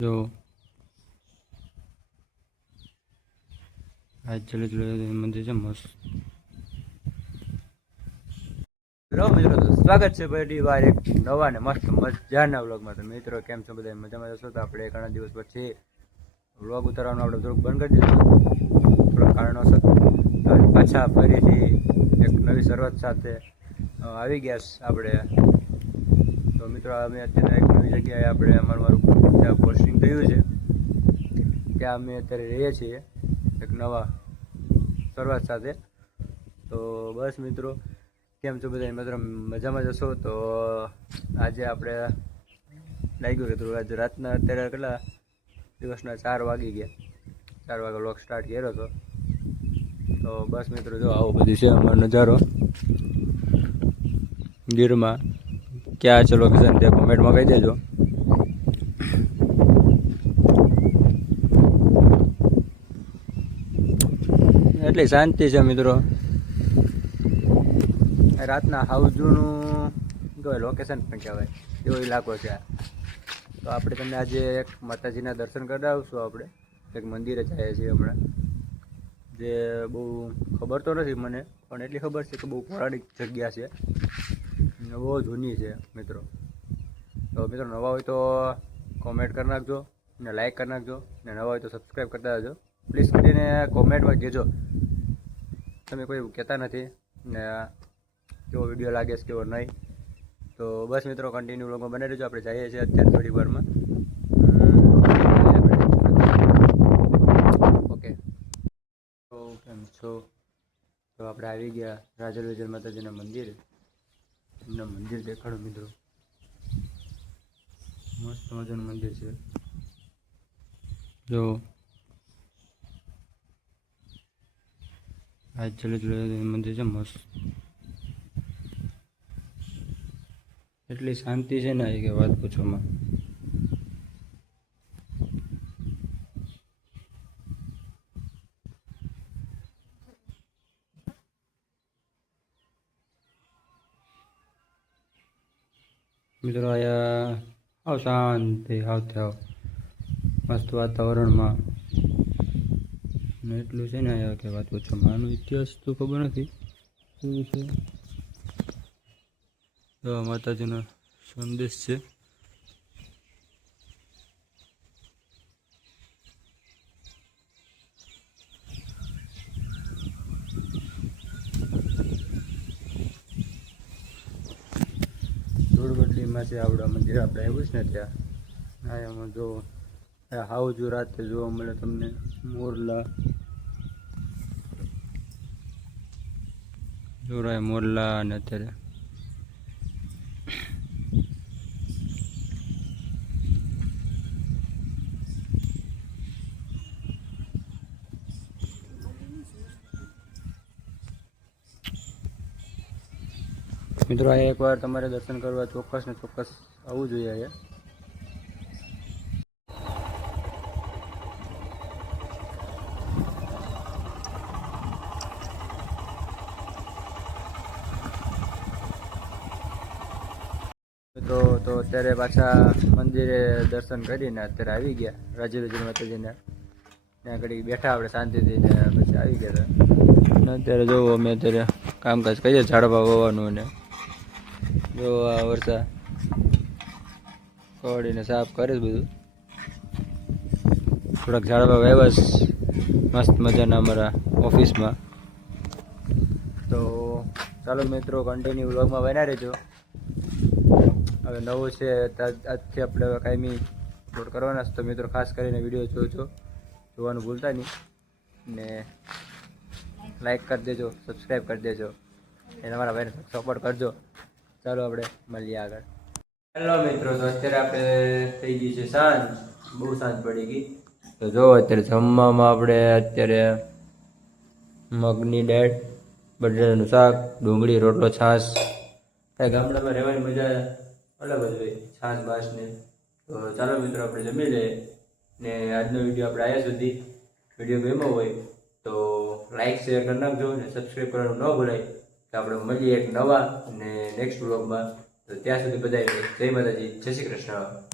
જો આજ મંદિર છે મસ્ત. મિત્રો તો સ્વાગત છે ફરી વાર એક નવા ને મસ્ત મજાના વ્લોગમાં. તો મિત્રો કેમ છો બધા? મજામાં જશો? તો આપણે ઘણા દિવસ પછી વ્લોગ ઉતારવાનું આપણે થોડુંક બંધ કરી દીધું થોડા કારણોસર. પાછા ફરીથી એક નવી શરૂઆત સાથે આવી ગયા આપણે. તો મિત્રો અમે અત્યારે એક નવી જગ્યાએ આપણે અમારું ત્યાં પોસ્ટિંગ થયું છે, ત્યાં અમે અત્યારે રહીએ છીએ એક નવા શરૂઆત સાથે. તો બસ મિત્રો કેમ છો બધા? મિત્રો મજામાં જશો? તો આજે આપણે લાગ્યું કે થોડું આજે રાતના અત્યારે કેટલા દિવસના 4 વાગી ગયા, 4 વાગે વ્લોગ સ્ટાર્ટ કર્યો હતો. તો બસ મિત્રો જો આવો બધી છે અમારો નજારો ગીરમાં. ક્યાં છે લોકેશન તે કોમેન્ટમાં કહી દેજો. એટલી શાંતિ છે મિત્રો. રાતના હાઉસનું કહેવાય, લોકેશન પણ કહેવાય એવો ઇલાકો છે. તો આપણે તમને આજે એક માતાજીના દર્શન કરાવશું. આપણે એક મંદિરે જઈએ છીએ હમણાં, જે બહુ ખબર તો નથી મને, પણ એટલી ખબર છે કે બહુ પૌરાણિક જગ્યા છે, બહુ જૂની છે મિત્રો. તો મિત્રો નવા હોય તો કોમેન્ટ કરી નાખજો ને લાઈક કરી નાખજો, ને નવા હોય તો સબસ્ક્રાઈબ કરતા રહેજો. પ્લીઝ કરીને કોમેન્ટમાં કહેજો, તમે કોઈ કહેતા નથી ને કેવો વિડીયો લાગે છે કેવો નહીં. તો બસ મિત્રો કન્ટિન્યુ વ્લોગમાં બને રહેજો. આપણે જઈએ છીએ અત્યારે થોડી વારમાં. ઓકે, તો કેમ છો? તો આપણે આવી ગયા રાજલ વિજલ માતાજીના મંદિરે. એમના મંદિર દેખાડો મિત્રો, મસ્ત મજાનું મંદિર છે. જો આજ મંદિર છે મસ્ત. એટલી શાંતિ છે ને કે વાત પૂછોમાં. મિત્રો આયા આવ શાંતિ આવ મસ્ત વાતાવરણમાં ને એટલું છે ને આયા કે વાત પૂછોમાં. આનો ઇતિહાસ તો ખબર નથી શું છે. તો માતાજીનો સંદેશ છે. ધૂળવટીમાં છે આવડા મંદિર આપણે આવ્યું છે ને ત્યાં. આયામાં જો હાઉજુ રાતે જોવા મળે તમને મોરલા, જોરાય મોરલા. અને અત્યારે મિત્રો આ એકવાર તમારે દર્શન કરવા ચોક્કસ ને ચોક્કસ આવવું જોઈએ અહીંયા. મિત્રો તો અત્યારે પાછા મંદિરે દર્શન કરીને અત્યારે આવી ગયા રાજલ વિજલ માતાજીને. ત્યાં ઘડી બેઠા આપણે શાંતિથી ને પછી આવી ગયા હતા. અને અત્યારે જોવો અમે અત્યારે કામકાજ કરીએ ઝાડવા વાવવાનું. અને જો આ વરસાદ કવડીને સાફ કરે છે બધું. થોડાક ઝાડવા વાવ્યા મસ્ત મજાના અમારા ઓફિસમાં. તો ચાલો મિત્રો કન્ટિન્યુ વ્લોગમાં બન્યા રહેજો. હવે નવું છે આજથી આપણે કાયમી અપલોડ કરવાના છે. તો મિત્રો ખાસ કરીને વિડીયો જોવાનું ભૂલતા નહીં, ને લાઈક કરી દેજો, સબસ્ક્રાઈબ કરી દેજો, એને અમારા ભાઈને સપોર્ટ કરજો. ચાલો આપણે મળીએ આગળ. હેલો મિત્રો, તો અત્યારે આપણે થઈ ગઈ છે સાંજ, બહુ સાંજ પડી ગઈ. તો જો અત્યારે જમવામાં આપણે અત્યારે મગની દાળ, બટાટાનું શાક, ડુંગળી, રોટલો, છાશ. ગામડામાં રહેવાની મજા અલગ જ હોય, છાશ બાશને. તો ચાલો મિત્રો આપણે જમી લઈએ. ને આજનો વિડીયો આપણે આવ્યા સુધી વિડીયો ગમ્યો હોય તો લાઈક શેર કરી નાખજો, અને સબસ્ક્રાઈબ કરવાનું ન ભૂલાય. તો આપણે મળીએ એક નવા અને નેક્સ્ટ વ્લોગમાં. તો ત્યાં સુધી બધાય જય માતાજી, જય શ્રી કૃષ્ણ.